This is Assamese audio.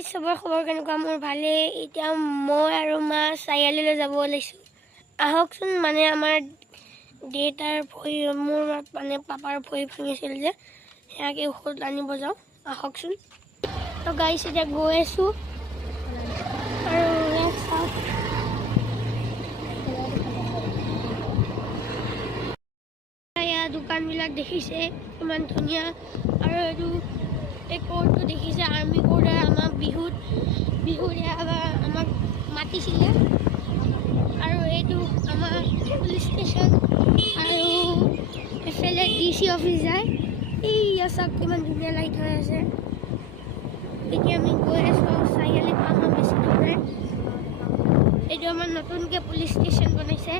গাইজ চবৰ খবৰ কেনেকুৱা মোৰ ভালে এতিয়া মই আৰু মা চাৰিআলিলৈ যাব ওলাইছোঁ আহকচোন মানে আমাৰ দেউতাৰ ভৰি মোৰ মানে পাপাৰ ভৰি ভাঙিছিল যে সেয়াকে ঔষধ আনিব যাওঁ আহকচোন তো গাইজ এতিয়া গৈ আছোঁ আৰু চাওক এয়া দোকানবিলাক দেখিছে ইমান ধুনীয়া আৰু এইটো এই কোডটো দেখিছে আৰ্মি কোডে আমাক বিহুৰে আমাক মাতিছিলে আৰু এইটো আমাৰ পুলিচ ষ্টেচন আৰু এফালে DC অফিচ যায় এইয়া চাওক কিমান ধুনীয়া লাইট হৈ আছে এতিয়া আমি গৈ আছোঁ চাৰিআলিত আমাৰ বেছি দূৰ নাই এইটো আমাৰ নতুনকৈ পুলিচ ষ্টেচন বনাইছে